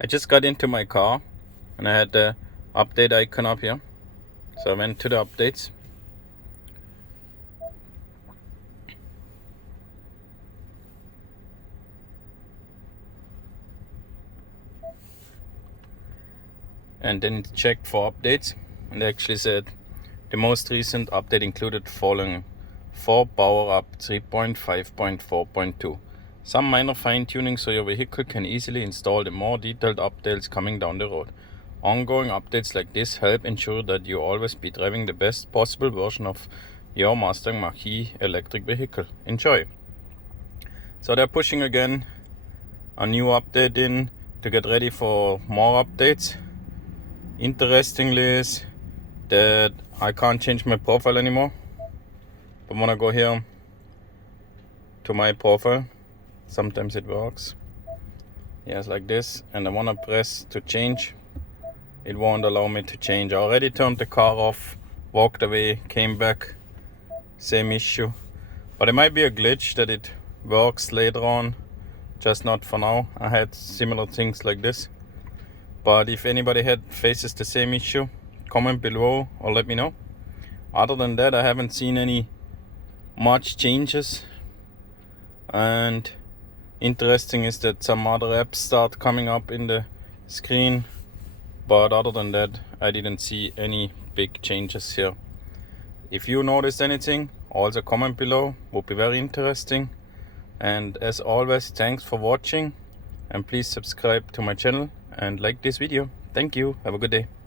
I just got into my car and I had the update icon up here. So I went to the updates. And then checked for updates, and they actually said the most recent update included following: 4 Power Up 3.5.4.2. Some minor fine-tuning so your vehicle can easily install the more detailed updates coming down the road. Ongoing updates like this help ensure that you always be driving the best possible version of your Mustang Mach electric vehicle. Enjoy! So they're pushing again a new update in to get ready for more updates. Interestingly is that I can't change my profile anymore. But when I go here to my profile, sometimes it works. Yes, like this, and I want to press to change. It won't allow me to change. I already turned the car off, walked away, came back, same issue. But it might be a glitch that it works later on, just not for now. I had similar things like this. But if anybody faces the same issue, comment below or let me know. Other than that, I haven't seen any much changes. And interesting is that some other apps start coming up in the screen. But other than that, I didn't see any big changes here. If you noticed anything, also comment below. Would be very interesting. And as always, thanks for watching. And please subscribe to my channel and like this video. Thank you. Have a good day.